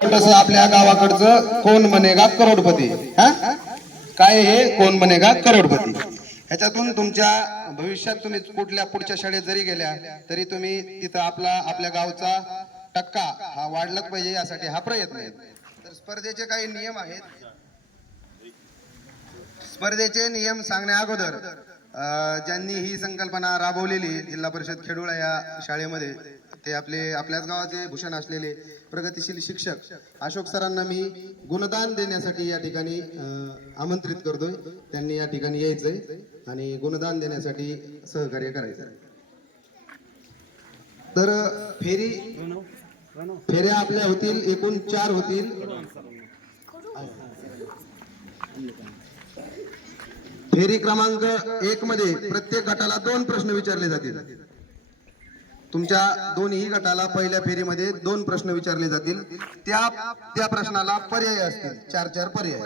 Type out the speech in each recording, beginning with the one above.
तसं आपल्या गावाकडचं कोण बनेगा करोडपती? हा? काय हे? कोण बनेगा करोडपती? ह्याच्यातून तुमच्या भविष्यात तुम्ही कुठल्या पुढच्या शाळेत जरी गेल्या तरी तुम्ही तिथं आपला आपल्या गावचा टक्का हा वाढलाच पाहिजे यासाठी हा प्रयत्न आहे. तर स्पर्धेचे काही नियम आहेत. स्पर्धेचे नियम सांगण्या अगोदर ज्यांनी ही संकल्पना राबवलेली जिल्हा परिषद खेडुळा या शाळेमध्ये ते आपले आपल्याच गावाचे भूषण असलेले प्रगतिशील शिक्षक अशोक सरांना मी गुणदान देण्यासाठी या ठिकाणी आमंत्रित करतोय. त्यांनी या ठिकाणी यायचंय आणि गुणदान देण्यासाठी सहकार्य करायचं तर फेरी फेऱ्या आपल्या होतील एकूण चार होतील. फेरी क्रमांक एक मध्ये प्रत्येक गटाला दोन प्रश्न विचारले जातील. तुमच्या दोन्ही गटाला पहिल्या फेरीमध्ये दोन प्रश्न विचारले जातील. त्या त्या प्रश्नाला पर्याय असतील. चार चार पर्याय.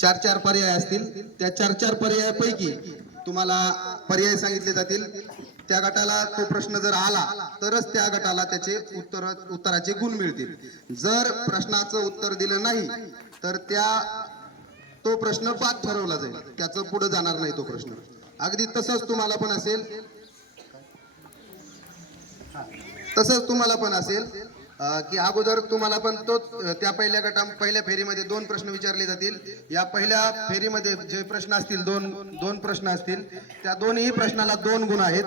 चार चार पर्याय असतील. त्या चार चार पर्यायापैकी तुम्हाला पर्याय सांगितले जातील. त्या गटाला तो प्रश्न जर आला तरच त्या गटाला त्याचे उत्तर उत्तराचे गुण मिळतील. जर प्रश्नाचं उत्तर दिलं नाही तर त्या तो प्रश्न बाद ठरवला जाईल. त्याचं पुढे जाणार नाही तो प्रश्न. अगदी तसंच तुम्हाला पण असेल. तसंच तुम्हाला पण असेल की अगोदर तुम्हाला पण तोच त्या पहिल्या गटा पहिल्या फेरीमध्ये दोन प्रश्न विचारले जातील. या पहिल्या फेरीमध्ये जे प्रश्न असतील दोन दोन प्रश्न असतील त्या दोन्ही प्रश्नाला दोन गुण आहेत.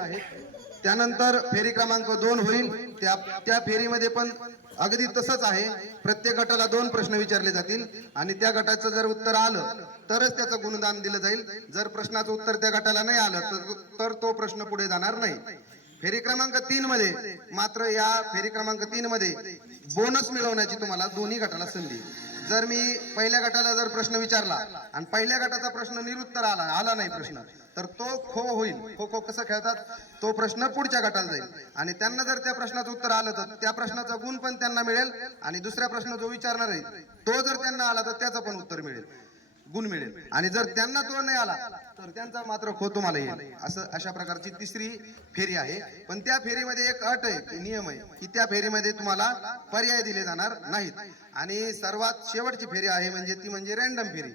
त्यानंतर फेरी क्रमांक दोन होईल. त्या त्या फेरीमध्ये पण अगदी तसंच आहे. प्रत्येक गटाला दोन प्रश्न विचारले जातील. आणि त्या गटाचं जर उत्तर आलं तरच त्याचं गुणदान दिलं जाईल. जर प्रश्नाचं उत्तर त्या गटाला नाही आलं तर- तो प्रश्न पुढे जाणार नाही. फेरी क्रमांक तीन मध्ये मात्र या फेरी क्रमांक तीन मध्ये बोनस मिळवण्याची तुम्हाला दोन्ही गटाला संधी. जर मी पहिल्या गटाला जर प्रश्न विचारला आणि पहिल्या गटाचा प्रश्न निरुत्तर आला आला नाही प्रश्न तर तो खो होईल. खो खो कसं खेळतात? तो प्रश्न पुढच्या गटाला जाईल. आणि त्यांना जर त्या प्रश्नाचं उत्तर आलं तर त्या प्रश्नाचा गुण पण त्यांना मिळेल आणि दुसरा प्रश्न जो विचारणार आहे तो जर त्यांना आला तर त्याचं पण उत्तर मिळेल. गुण मिळेल. आणि जर त्यांना तो नाही आला तर त्यांचा मात्र खो तुम्हाला येईल. असं अशा प्रकारची तिसरी फेरी आहे. पण त्या फेरीमध्ये एक अट आहे नियम आहे की त्या फेरीमध्ये तुम्हाला पर्याय दिले जाणार नाहीत. आणि सर्वात शेवटची फेरी आहे म्हणजे ती म्हणजे रॅन्डम फेरी.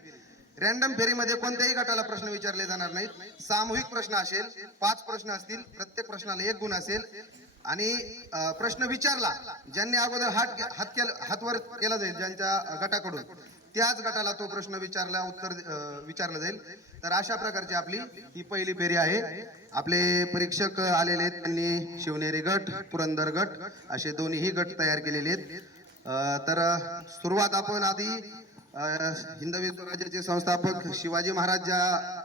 रॅन्डम फेरीमध्ये कोणत्याही गटाला प्रश्न विचारले जाणार नाहीत. सामूहिक प्रश्न असेल पाच प्रश्न असतील प्रत्येक प्रश्नाला एक गुण असेल. आणि प्रश्न विचारला ज्यांनी अगोदर हात हात केला हातवर केला जाईल ज्यांच्या गटाकडून. त्याच गटाला तो प्रश्न विचारला उत्तर विचारलं जाईल. तर अशा प्रकारची आपली ही पहिली फेरी आहे. आपले परीक्षक आलेले आहेत त्यांनी शिवनेरी गट पुरंदर गट असे दोन्हीही गट तयार केलेले आहेत. तर सुरुवात आपण आधी हिंदवी स्वराज्याचे संस्थापक शिवाजी महाराज ज्या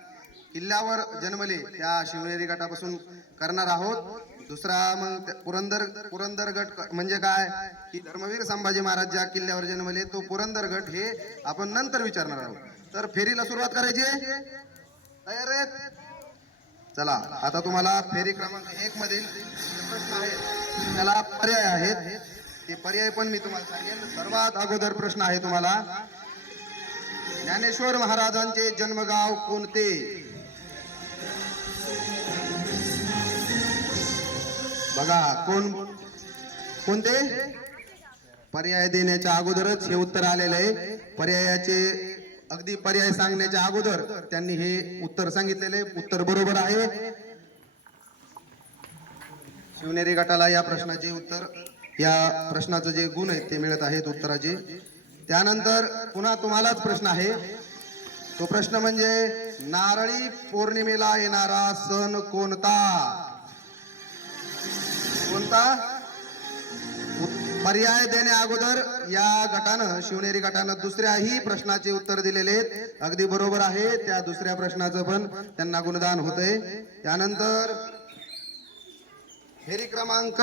किल्ल्यावर जन्मले त्या शिवनेरी गटापासून करणार आहोत. दुसरा मग पुरंदर पुरंदर गट म्हणजे काय? की धर्मवीर संभाजी महाराज ज्या किल्ल्यावर जन्मले तो पुरंदर गट हे आपण नंतर विचारणार आहोत. तर फेरीला सुरुवात करायची आहे? तयार आहेत? चला आता तुम्हाला फेरी क्रमांक एक मधील प्रश्न त्याला पर्याय आहेत. ते पर्याय पण मी तुम्हाला सांगेन. सर्वात अगोदर प्रश्न आहे तुम्हाला ज्ञानेश्वर महाराजांचे जन्मगाव कोणते? बघा कोण कोणते? पर्याय देण्याच्या अगोदरच हे उत्तर आलेलं आहे. पर्यायाचे अगदी पर्याय सांगण्याच्या अगोदर त्यांनी हे उत्तर सांगितलेले उत्तर बरोबर आहे. शिवनेरी गटाला या प्रश्नाचे उत्तर या प्रश्नाचं जे गुण आहेत ते मिळत आहेत उत्तराचे. त्यानंतर पुन्हा तुम्हालाच प्रश्न आहे. तो प्रश्न म्हणजे नारळी पौर्णिमेला येणारा सण कोणता? कोणता? पर्याय देण्या अगोदर या गटानं शिवनेरी गटानं दुसऱ्याही प्रश्नाचे उत्तर दिलेले आहेत. अगदी बरोबर आहे त्या दुसऱ्या प्रश्नाचं पण त्यांना गुणदान होतंय. त्यानंतर फेरी क्रमांक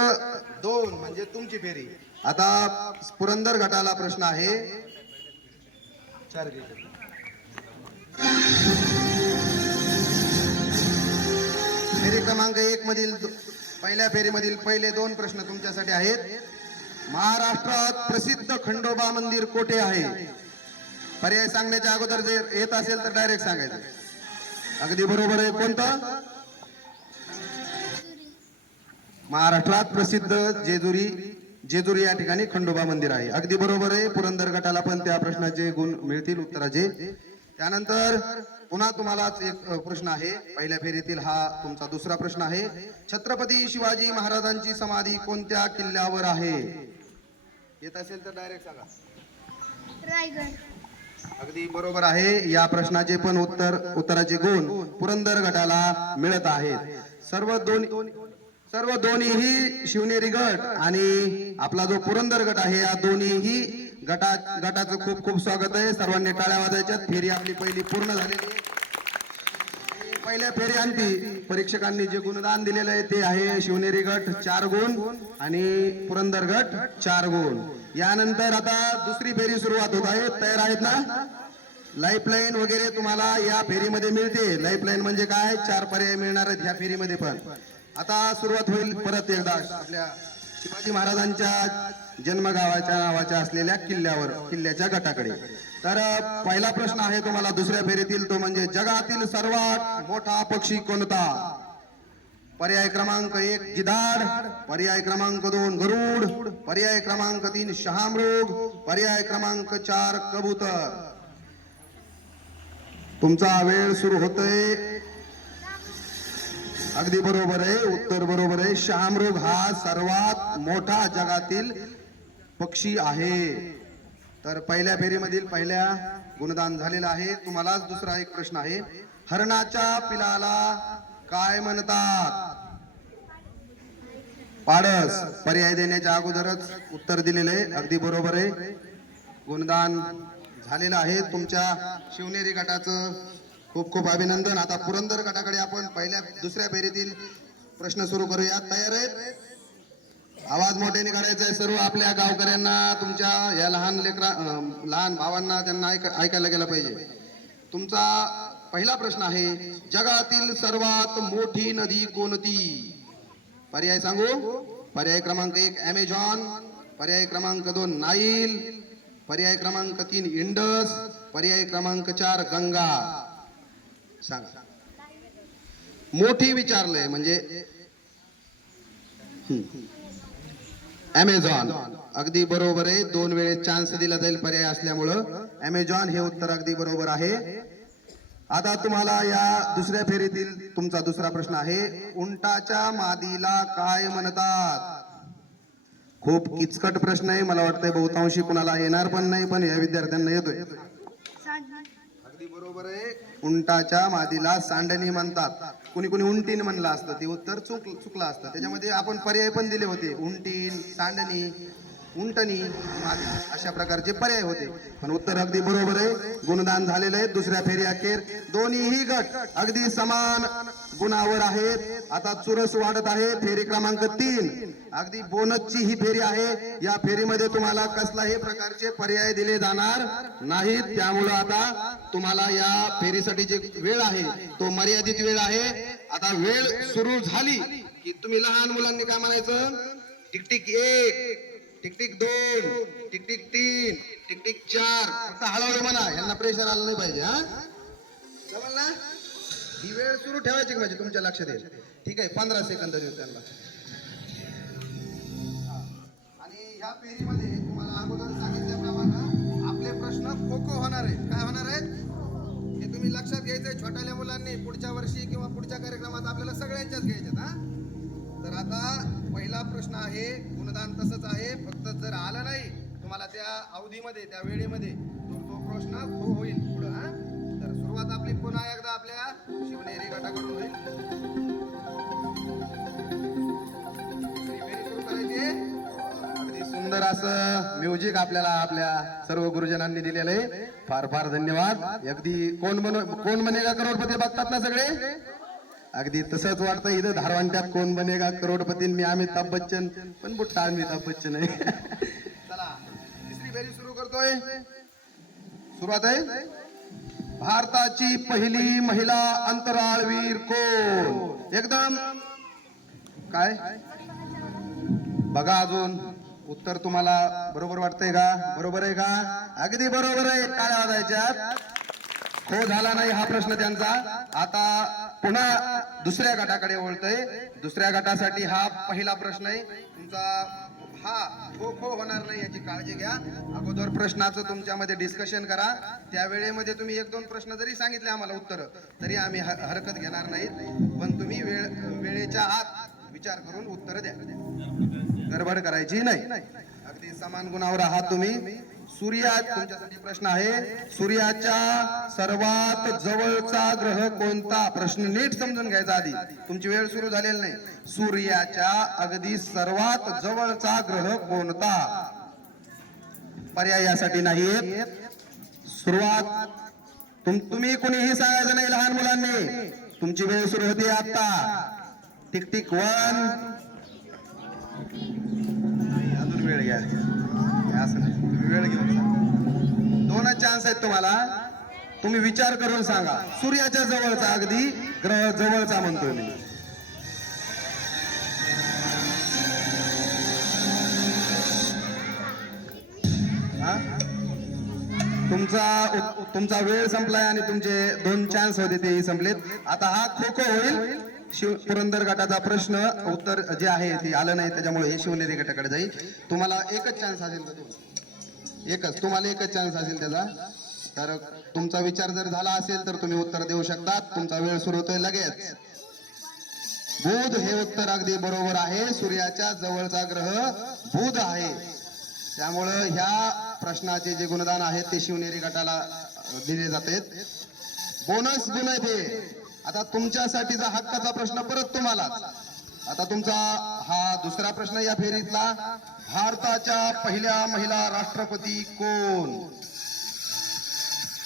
दोन म्हणजे तुमची फेरी. आता पुरंदर गटाला प्रश्न आहे. चार फेरी क्रमांक एक मधील पहिल्या फेरीमधील पहिले दोन प्रश्न तुमच्यासाठी आहेत. महाराष्ट्रात प्रसिद्ध खंडोबा मंदिर कोठे आहे? पर्याय सांगण्याच्या अगोदर जर येत असेल तर डायरेक्ट सांगायचं. अगदी बरोबर आहे. कोणतं? महाराष्ट्रात प्रसिद्ध जेजुरी जेजुरी या ठिकाणी खंडोबा मंदिर आहे. अगदी बरोबर आहे. पुरंदर गटाला पण त्या प्रश्नाचे गुण मिळतील उत्तराचे. त्यानंतर पुन्हा तुम्हालाच एक प्रश्न आहे. पहिल्या फेरीतील हा तुमचा दुसरा प्रश्न आहे. छत्रपती शिवाजी महाराजांची समाधी कोणत्या किल्ल्यावर आहे? येत असेल तर डायरेक्ट सांगा. रायगड. अगदी बरोबर आहे. या प्रश्नाचे पण उत्तर उत्तराचे गुण पुरंदर गटाला मिळत आहेत. सर्व दोन सर्व दोन्हीही शिवनेरी गट आणि आपला जो पुरंदर गट आहे या दोन्हीही गटा गटाचं खूप खूप स्वागत आहे. सर्वांनी टाळ्या वाजायच्या फेरी आपली पहिली पूर्ण झालेली पहिल्या फेरी आणती. परीक्षकांनी जे गुणदान दिलेलं आहे ते आहे शिवनेरी गट चार गुण आणि पुरंदर गट चार गुण. यानंतर आता दुसरी फेरी सुरुवात होत आहे. तयार आहेत ना? लाईफलाईन वगैरे तुम्हाला या फेरीमध्ये मिळते. लाईफलाईन म्हणजे काय? चार पर्याय मिळणार आहेत या फेरीमध्ये पण. आता सुरुवात होईल परत एकदा. आपल्या शिवाजी महाराजांच्या जन्मगावाच्या नावाच्या असलेल्या किल्ल्यावर किल्ल्याच्या गटाकडे. तर पहिला प्रश्न आहे तुम्हाला दुसऱ्या फेरीतील तो म्हणजे जगातील सर्वात मोठा पक्षी कोणता? पर्याय क्रमांक एक गिधाड पर्याय क्रमांक दोन गरुड पर्याय क्रमांक तीन शहामृग पर्याय क्रमांक चार कबूतर. तुमचा वेळ सुरू होतोय. अगदी बरोबर आहे उत्तर बरोबर आहे. शहामृग हा सर्वात मोठा जगातील पक्षी आहे. तर पहिल्या फेरीमधील पहिल्या गुणदान झालेला आहे. तुम्हालाच दुसरा एक प्रश्न आहे. हरणाच्या पिलाला काय म्हणतात? पाडस. पर्याय देण्याच्या अगोदरच उत्तर दिलेलं आहे. अगदी बरोबर आहे. गुणदान झालेलं आहे. तुमच्या शिवनेरी गटाचं खूप खूप अभिनंदन. आता पुरंदर गटाकडे आपण पहिल्या दुसऱ्या फेरीतील प्रश्न सुरू करूया तयार आहेत? आवाज मोठ्याने काढायचा आहे. सर्व आपल्या गावकऱ्यांना तुमच्या या लहान लेकरा लहान भावांना त्यांना ऐक ऐकायला गेलं पाहिजे. तुमचा पहिला प्रश्न आहे जगातील सर्वात मोठी नदी कोणती? पर्याय सांगू? पर्याय क्रमांक एक अमेझॉन. पर्याय क्रमांक दोन नाईल. पर्याय क्रमांक तीन इंडस. पर्याय क्रमांक चार गंगा. सांगा. मोठी विचारलंय म्हणजे अमेझॉन अगदी बरोबर आहे. दोन वेळेस चान्स दिला जाईल पर्याय असल्यामुळं. अमेझॉन हे उत्तर अगदी बरोबर आहे. आता तुम्हाला या दुसऱ्या फेरीतील तुमचा दुसरा प्रश्न आहे. उंटाच्या मादीला काय म्हणतात? खूप किचकट प्रश्न आहे. मला वाटतंय बहुतांशी कुणाला येणार पण नाही पण या विद्यार्थ्यांना येतोय. बरोबर आहे. उंटाच्या मादीला सांडणी म्हणतात. कुणी कुणी उंटीन म्हणलं असतं. ते उत्तर चुक चुकलं असतं. त्याच्यामध्ये आपण पर्याय पण दिले होते. उंटीन सांडणी उंटणी अशा प्रकारचे पर्याय होते. पण उत्तर अगदी बरोबर आहे. गुणदान झालेलं आहे. दुसऱ्या फेरी अखेर दोन्हीही गट अगदी समान गुणावर आहेत. आता चुरस वाढत आहे. फेरी क्रमांक तीन. अगदी बोनसची ही फेरी आहे. या फेरीमध्ये तुम्हाला कसलाही प्रकारचे पर्याय दिले जाणार नाहीत. त्यामुळं आता तुम्हाला या फेरीसाठी जे वेळ आहे तो मर्यादित वेळ आहे. आता वेळ सुरू झाली की तुम्ही लहान मुलांनी काय म्हणायचं? टिकटिक एक टिकटिक दोन टिकटिक तीन टिकटिक चार. फक्त हळूहळू म्हणा यांना प्रेशर आलं नाही पाहिजे हा? जमल ना? ही वेळ सुरू ठेवायची म्हणजे तुमच्या लक्षात येईल? ठीक आहे पंधरा सेकंद देऊ त्यांना. आणि ह्या फेरीमध्ये तुम्हाला अगोदर सांगितल्याप्रमाणे आपले प्रश्न खो खो होणार आहेत. काय होणार आहेत? हे तुम्ही लक्षात घ्यायचंय छोट्याल्या मुलांनी पुढच्या वर्षी किंवा पुढच्या कार्यक्रमात आपल्याला सगळ्यांच्याच घ्यायच्यात हा? तर आता पहिला प्रश्न आहे गुणदान तसंच आहे फक्त जर आलं नाही तुम्हाला त्या अवधीमध्ये त्या वेळेमध्ये तो तो प्रश्न खो होईल पुढं हा? तर सुरुवात आपली पुन्हा एकदा आपल्या शिवनेरी गटाकडून होईल. सुरू करायची अगदी सुंदर असं म्युझिक आपल्याला आपल्या सर्व गुरुजनांनी दिलेलं आहे. फार फार धन्यवाद. अगदी कोण बन कोण बनेगा करोडपती बघतात ना सगळे? अगदी तसंच वाटतं इथं धारवांट्यात कोण बनेगा करोडपती मी अमिताभ बच्चन. पण बुट्टा अमिताभ बच्चन आहे. चला तिसरी फेरी सुरू करतोय. सुरुवात आहे. भारताची पहिली महिला अंतराळवीर कोण? एकदम. काय? बघा अजून. उत्तर तुम्हाला बरोबर वाटतंय का? बरोबर आहे का? अगदी बरोबर आहे. काय वाजायच्यात. हो झाला नाही हा प्रश्न त्यांचा. आता पुन्हा दुसऱ्या गटाकडे वळतोय. दुसऱ्या गटासाठी हा पहिला प्रश्न आहे. तुमचा हा खो खो होणार नाही याची काळजी घ्या. अगोदर प्रश्नाचं तुमच्यामध्ये डिस्कशन करा. त्या वेळेमध्ये तुम्ही एक दोन प्रश्न जरी सांगितले आम्हाला उत्तर तरी आम्ही हरकत घेणार नाहीत पण तुम्ही वेळ वेळेच्या आत विचार करून उत्तर द्या. गडबड करायची नाही. अगदी समान गुणावर आहात तुम्ही. सूर्या तुमच्यासाठी प्रश्न आहे. सूर्याच्या सर्वात जवळचा ग्रह कोणता? प्रश्न नीट समजून घ्यायचा आधी. तुमची वेळ सुरू झालेली नाही. सूर्याच्या अगदी सर्वात जवळचा ग्रह कोणता? पर्याय यासाठी नाही सुरुवात तुम तुम्ही कोणीही सांगायचं नाही लहान मुलांनी. तुमची वेळ सुरू होते आता टिक टिक वन अजून वेळ घ्या. वेळ घेऊन सांगा. दोनच चान्स आहेत तुम्हाला. तुम्ही विचार करून सांगा. सूर्याच्या जवळचा अगदी ग्रह जवळचा म्हणतोय मी. तुमचा तुमचा वेळ संपलाय आणि तुमचे दोन चान्स होते तेही संपलेत. आता हा खो खो होईल. शिव पुरंदर गटाचा प्रश्न उत्तर जे आहे ते आलं नाही त्याच्यामुळे हे शिवनेरी गटाकडे जाईल. तुम्हाला एकच चान्स असेल एकच तुम्हाला एकच चान्स असेल त्याचा. तर तुमचा विचार जर झाला असेल तर तुम्ही उत्तर देऊ शकता तुमचा वेळ सुरू होतोय लगेच. बुध हे उत्तर अगदी बरोबर आहे. सूर्याच्या जवळचा ग्रह बुध आहे. त्यामुळं ह्या प्रश्नाचे जे गुणदान आहेत ते शिवनेरी गटाला दिले जाते बोनस गुण आहे आता तुमच्यासाठीचा हक्काचा प्रश्न परत तुम्हाला आता तुमचा हा दुसरा प्रश्न या फेरीतला. भारताच्या पहिल्या महिला राष्ट्रपती कोण?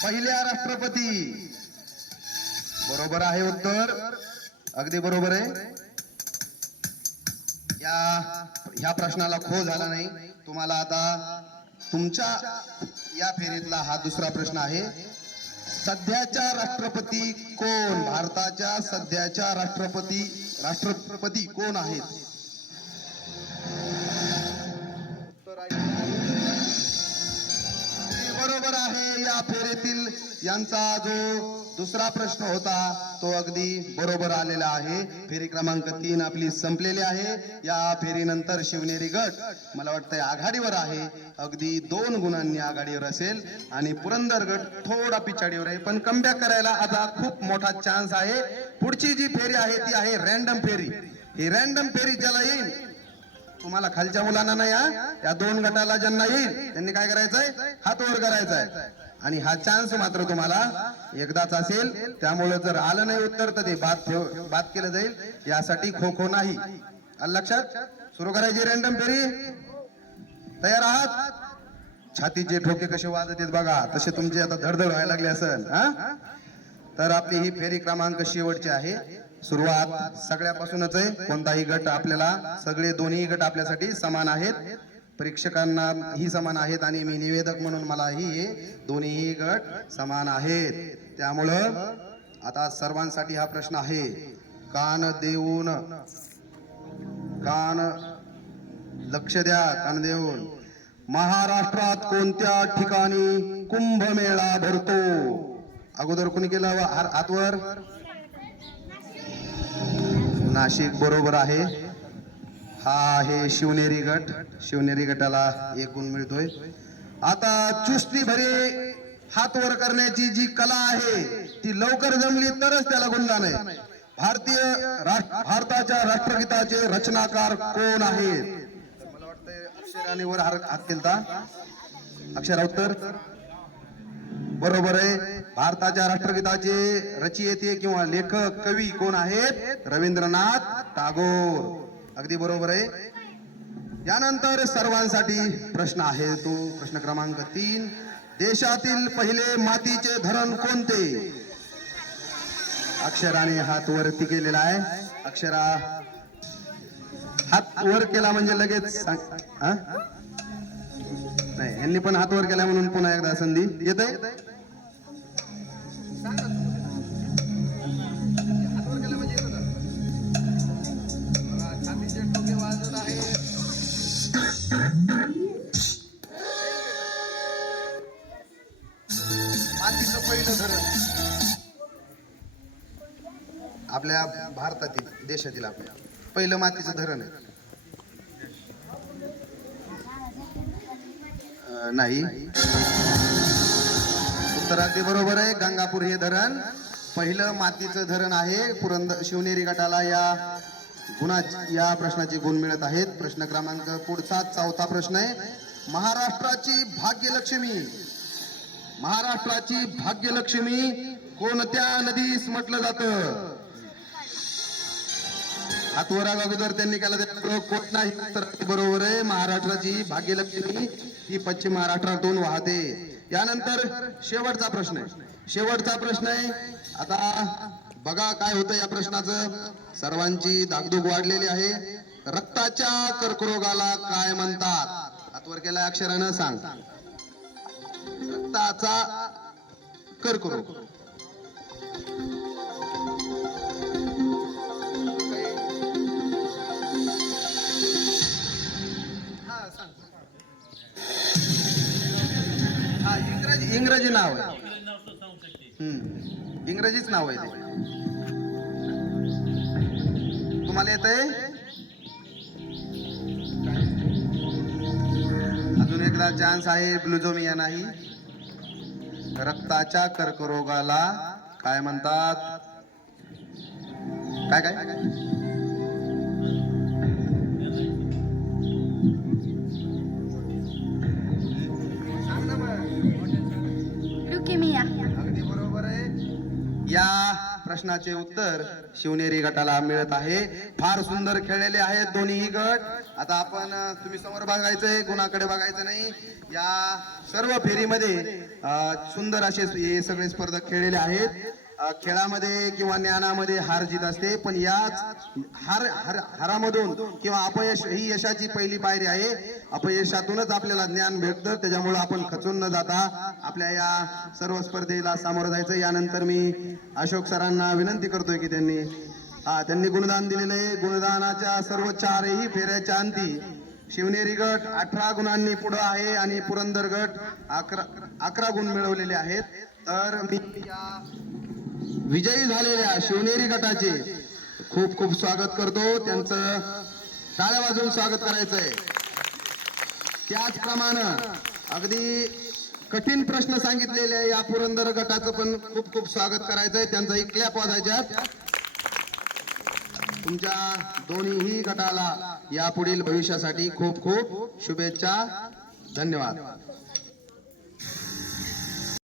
पहिल्या राष्ट्रपती. बरोबर आहे उत्तर. अगदी बरोबर आहे. या ह्या प्रश्नाला खो झाला नाही. तुम्हाला आता तुमच्या या फेरीतला हा दुसरा प्रश्न आहे. सध्याच्या राष्ट्रपती कोण? भारताच्या सध्याच्या राष्ट्रपती राष्ट्रपती कोण आहेत? बरोबर आहे या फेरीतील यांचा जो दुसरा प्रश्न होता तो अगदी बरोबर आलेला आहे. फेरी क्रमांक तीन आपली संपलेली आहे. या फेरीनंतर शिवनेरी गट मला वाटतंय आघाडीवर आहे. अगदी दोन गुणांनी आघाडीवर असेल. आणि पुरंदर गट थोडा पिछाडीवर आहे. पण कमबॅक करायला आता खूप मोठा चान्स आहे. पुढची जी फेरी आहे ती आहे रॅन्डम फेरी. ही रॅन्डम फेरी ज्याला येईल तुम्हाला खालच्या मुलांना नाही हा? या दोन गटाला ज्यांना येईल त्यांनी काय करायचंय? हात वर आहे आणि हा चान्स मात्र तुम्हाला एकदाच असेल. त्यामुळे जर आलं नाही उत्तर तर ते बाद ठेव बाद केलं जाईल. यासाठी खो खो नाही लक्षात? सुरू करायची रॅन्डम फेरी. तयार आहात? छातीचे ठोके कसे वाजत आहेत बघा. तसे तुमचे आता धडधड व्हायला लागले असेल हा? तर आपली ही फेरी क्रमांक शेवटची आहे. सुरुवात सगळ्यापासूनच आहे. कोणताही गट आपल्याला सगळे दोन्ही गट आपल्यासाठी समान आहेत. प्रेक्षकांना ही समान आहेत आणि मी निवेदक म्हणून मलाही हे गट समान आहेत. त्यामुळं आता सर्वांसाठी हा प्रश्न आहे. कान देऊन कान लक्ष द्या कान देऊन. महाराष्ट्रात कोणत्या ठिकाणी कुंभमेळा भरतो? अगोदर कोणी केलं आतवर हातवर? नाशिक बरोबर आहे. हा आहे शिवनेरी गट. शिवनेरी गटाला एक गुण मिळतोय. आता चुस्ती भरे हात वर करण्याची जी कला आहे ती लवकर जमली तरच त्याला गुणगान आहे. भारतीय राष्ट्र भारताच्या राष्ट्रगीताचे रचनाकार कोण आहेत? मला वाटतंय अक्षराने वर हात केलता. अक्षरा उत्तर. बरोबर आहे. भारताच्या राष्ट्रगीताचे रचयिते किंवा लेखक कवी कोण आहेत? रवींद्रनाथ टागोर. अगदी बरोबर आहे. यानंतर सर्वांसाठी प्रश्न आहे तो. प्रश्न क्रमांक तीन. देशातील पहिले मातीचे धरण कोणते? अक्षराने हात वरती केलेला आहे. अक्षरा हात वर केला म्हणजे लगेच नाही यांनी पण हात वर केला म्हणून पुन्हा एकदा संधी येत आहे देशातील आपल्या. पहिलं मातीचं धरण आहे. नाही. उत्तर बरोबर आहे गंगापूर हे धरण. पहिलं मातीचं धरण आहे पुरंदर शिवनेरी गटाला या गुणा या प्रश्नाचे गुण मिळत आहेत. प्रश्न क्रमांक पुढचा चौथा प्रश्न आहे. महाराष्ट्राची भाग्यलक्ष्मी. महाराष्ट्राची भाग्यलक्ष्मी कोणत्या नदीस म्हटलं जातं? हातवरा अगोदर त्यांनी केला त्याला कोट नाही तर बरोबर आहे. महाराष्ट्राची भाग्यलक्ष्मी ही पश्चिम महाराष्ट्रातून वाहते. यानंतर शेवटचा प्रश्न आहे. शेवटचा प्रश्न आहे. आता बघा काय होतं या प्रश्नाचं. सर्वांची धाकधूक वाढलेली आहे. रक्ताच्या कर्करोगाला काय म्हणतात? हातवर केला अक्षरानं सांग. रक्ताचा कर्करोग. इंग्रजी नाव आहे. हम्म. इंग्रजीच नाव आहे ते. तुम्हाला येत आहे अजून एकदा चान्स आहे ब्लुझोमिया नाही. रक्ताच्या कर्करोगाला काय म्हणतात? काय काय? प्रश्नाचे उत्तर शिवनेरी गटाला मिळत आहे. फार सुंदर खेळलेले आहेत दोन्हीही गट. आता आपण तुम्ही समोर बघायचंय कुणाकडे बघायचं नाही. या सर्व फेरीमध्ये सुंदर असे हे सगळे स्पर्धक खेळलेले आहेत. खेळामध्ये किंवा ज्ञानामध्ये हार जीत असते पण याच हार हर हारामधून किंवा अपयश ही यशाची पहिली पायरी आहे. अपयशातूनच आपल्याला ज्ञान भेटतं त्याच्यामुळं आपण खचून न जाता आपल्या या सर्व स्पर्धेला सामोरं जायचं. यानंतर मी अशोक सरांना विनंती करतोय की त्यांनी हा त्यांनी गुणदान दिलेलं आहे. गुणदानाच्या सर्व चारही फेऱ्याच्या अंती शिवनेरी गट अठरा गुणांनी पुढं आहे आणि पुरंदर गट अकरा अकरा गुण मिळवलेले आहेत. तर मी या विजयी झालेल्या शिवनेरी गटाचे खूप खूप स्वागत करतो. त्यांचं टाळ्या वाजवून स्वागत करायचंय. त्याचप्रमाणे अगदी कठीण प्रश्न सांगितलेले या पुरंदर गटाचं पण खूप खूप स्वागत करायचंय. त्यांचाही क्लॅप वाजायच्या तुमच्या दोन्हीही गटाला या पुढील भविष्यासाठी खूप खूप शुभेच्छा. धन्यवाद.